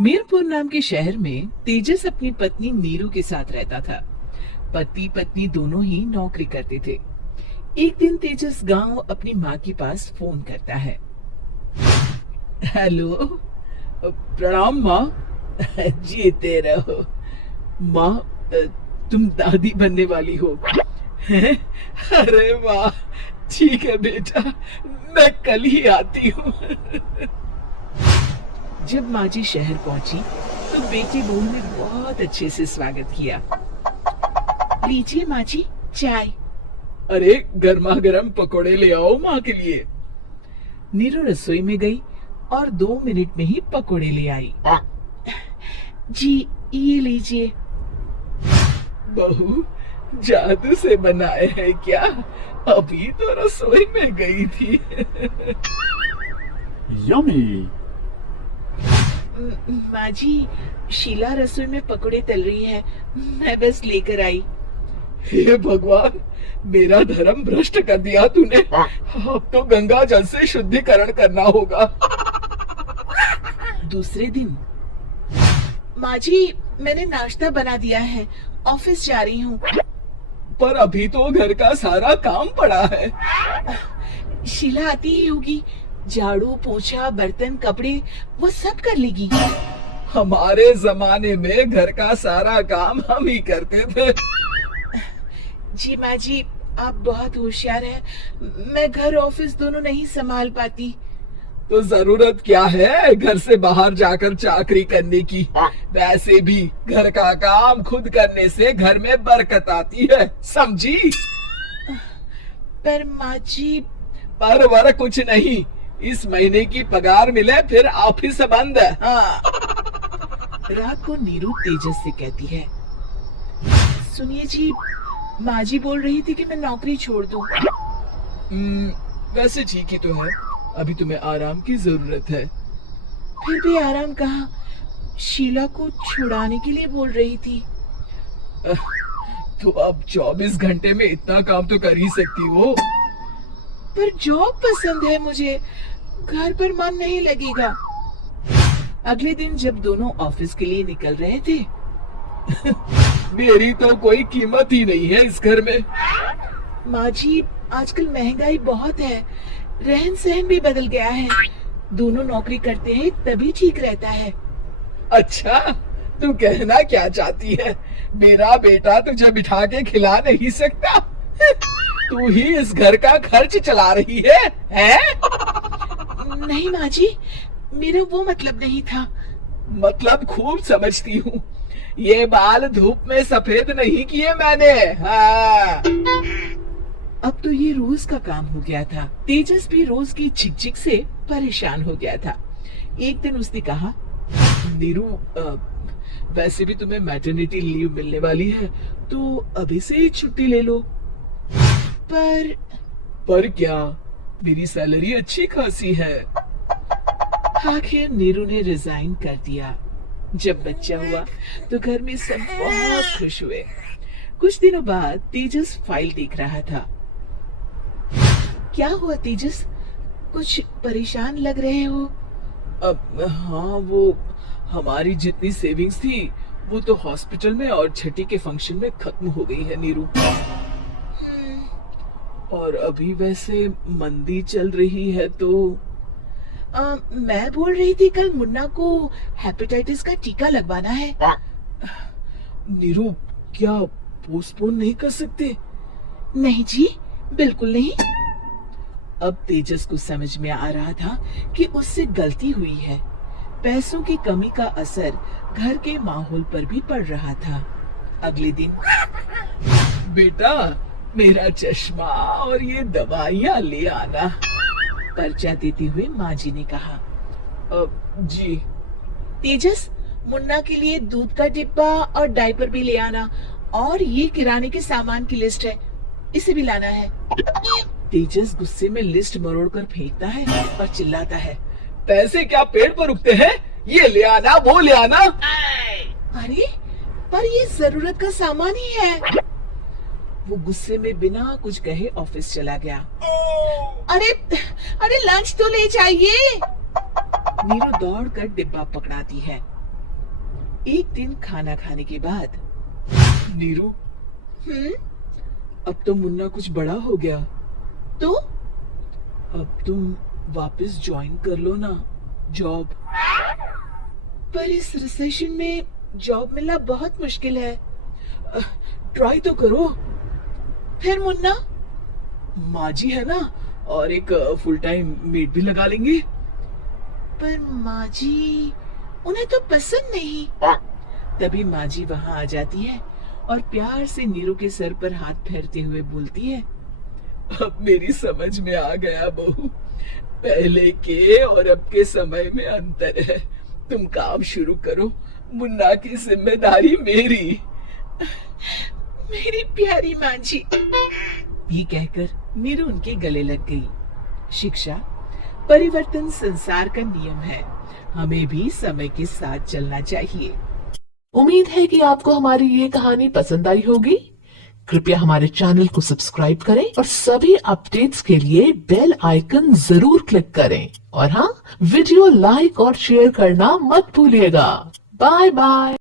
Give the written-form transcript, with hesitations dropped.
मीरपुर नाम के शहर में तेजस अपनी पत्नी नीरू के साथ रहता था। पति पत्नी दोनों ही नौकरी करते थे। एक दिन तेजस गांव अपनी माँ के पास फोन करता है। हेलो, प्रणाम माँ। जीते रहो माँ, तुम दादी बनने वाली हो। हैं? अरे वाह, ठीक है बेटा, मैं कल ही आती हूँ। जब माँ जी शहर पहुंची तो बेटी बहू ने बहुत अच्छे से स्वागत किया। लीजिए माँ जी, चाय। अरे गर्मा गर्म पकोड़े ले आओ माँ के लिए। नीरू रसोई में गई और 2 मिनट में ही पकोड़े ले आई। जी ये लीजिए। बहू जादू से बनाए हैं क्या? अभी तो रसोई में गई थी। यम्मी। माँ जी, शीला रसोई में पकोड़े तल रही है, मैं बस लेकर आई। हे भगवान, मेरा धर्म भ्रष्ट कर दिया तूने। अब तो गंगा जल से शुद्धिकरण करना होगा। दूसरे दिन, माँ जी मैंने नाश्ता बना दिया है, ऑफिस जा रही हूँ। पर अभी तो घर का सारा काम पड़ा है। शीला आती ही होगी, झाड़ू पोछा बर्तन कपड़े वो सब कर लेगी। हमारे जमाने में घर का सारा काम हम ही करते थे। जी माँ जी, आप बहुत होशियार हैं, मैं घर ऑफिस दोनों नहीं संभाल पाती। तो जरूरत क्या है घर से बाहर जाकर चाकरी करने की? वैसे भी घर का काम खुद करने से घर में बरकत आती है, समझी? पर माँ जी, पर वर कुछ नहीं, इस महीने की पगार मिले फिर ऑफिस बंद है। हाँ। रात को नीरू तेजस से कहती है, सुनिए जी, माँ जी बोल रही थी कि मैं नौकरी छोड़ दूं। वैसे ठीक ही तो है, अभी तुम्हें आराम की जरूरत है। फिर भी आराम कहाँ, शीला को छुड़ाने के लिए बोल रही थी। तो अब 24 घंटे में इतना काम तो कर ही सकती हो। पर जॉब पसंद है मुझे, घर पर मन नहीं लगेगा। अगले दिन जब दोनों ऑफिस के लिए निकल रहे थे, मेरी तो कोई कीमत ही नहीं है इस घर में। माँ जी, आजकल महंगाई बहुत है, रहन सहन भी बदल गया है, दोनों नौकरी करते हैं तभी ठीक रहता है। अच्छा, तू कहना क्या चाहती है? मेरा बेटा तुझे बिठा के खिला नहीं सकता? तू ही इस घर का खर्च चला रही है, हैं? नहीं माँ जी, मेरा वो मतलब नहीं था। मतलब खूब समझती हूँ, ये बाल धूप में सफेद नहीं किए मैंने। हाँ। अब तो ये रोज का काम हो गया था। तेजस भी रोज की झिकझिक से परेशान हो गया था। एक दिन उसने कहा, नीरू, वैसे भी तुम्हें मैटरनिटी लीव मिलने वाली है, तो अभी से ही छुट्टी ले लो। पर क्या, मेरी सैलरी अच्छी खासी है। आखिर नीरू ने रिजाइन कर दिया। जब बच्चा हुआ तो घर में सब बहुत खुश हुए। कुछ दिनों बाद तेजस फाइल देख रहा था। क्या हुआ तेजस, कुछ परेशान लग रहे हो? अब हाँ, वो हमारी जितनी सेविंग्स थी वो तो हॉस्पिटल में और छठी के फंक्शन में खत्म हो गई है नीरू। और अभी वैसे मंदी चल रही है तो मैं बोल रही थी कल मुन्ना को हेपेटाइटिस का टीका लगवाना है। नीरू, क्या पोस्टपोन नहीं कर सकते? नहीं जी, बिल्कुल नहीं। अब तेजस को समझ में आ रहा था कि उससे गलती हुई है। पैसों की कमी का असर घर के माहौल पर भी पड़ रहा था। अगले दिन, बेटा मेरा चश्मा और ये दवाइयाँ ले आना, पर्चा देते हुए माँ जी ने कहा। जी। तेजस, मुन्ना के लिए दूध का डिब्बा और डायपर भी ले आना, और ये किराने के सामान की लिस्ट है, इसे भी लाना है। तेजस गुस्से में लिस्ट मरोड़ कर फेंकता है और चिल्लाता है, पैसे क्या पेड़ पर उगते हैं? ये ले आना, वो ले आना। अरे पर ये जरूरत का सामान ही है। वो गुस्से में बिना कुछ कहे ऑफिस चला गया। अरे अरे लंच तो ले जाइए। नीरू दौड़कर डिब्बा पकड़ाती है। एक दिन खाना खाने के बाद, नीरू, अब तो मुन्ना कुछ बड़ा हो गया, तो अब तुम वापस ज्वाइन कर लो ना जॉब। पर इस रिसेशन में जॉब मिलना बहुत मुश्किल है, ट्राई तो करो। फिर मुन्ना, माँ जी है ना, और एक फुल टाइम मेड भी लगा लेंगे। पर माँ जी, उन्हें तो पसंद नहीं। तभी माँ जी वहाँ आ जाती है और प्यार से नीरू के सर पर हाथ फेरते हुए बोलती है, अब मेरी समझ में आ गया बहू, पहले के और अब के समय में अंतर है। तुम काम शुरू करो, मुन्ना की जिम्मेदारी मेरी। मेरी प्यारी माँ जी, ये कहकर नीरू उनके गले लग गई। शिक्षा, परिवर्तन संसार का नियम है, हमें भी समय के साथ चलना चाहिए। उम्मीद है कि आपको हमारी ये कहानी पसंद आई होगी। कृपया हमारे चैनल को सब्सक्राइब करें और सभी अपडेट्स के लिए बेल आइकन जरूर क्लिक करें। और हाँ, वीडियो लाइक और शेयर करना मत भूलिएगा। Bye bye.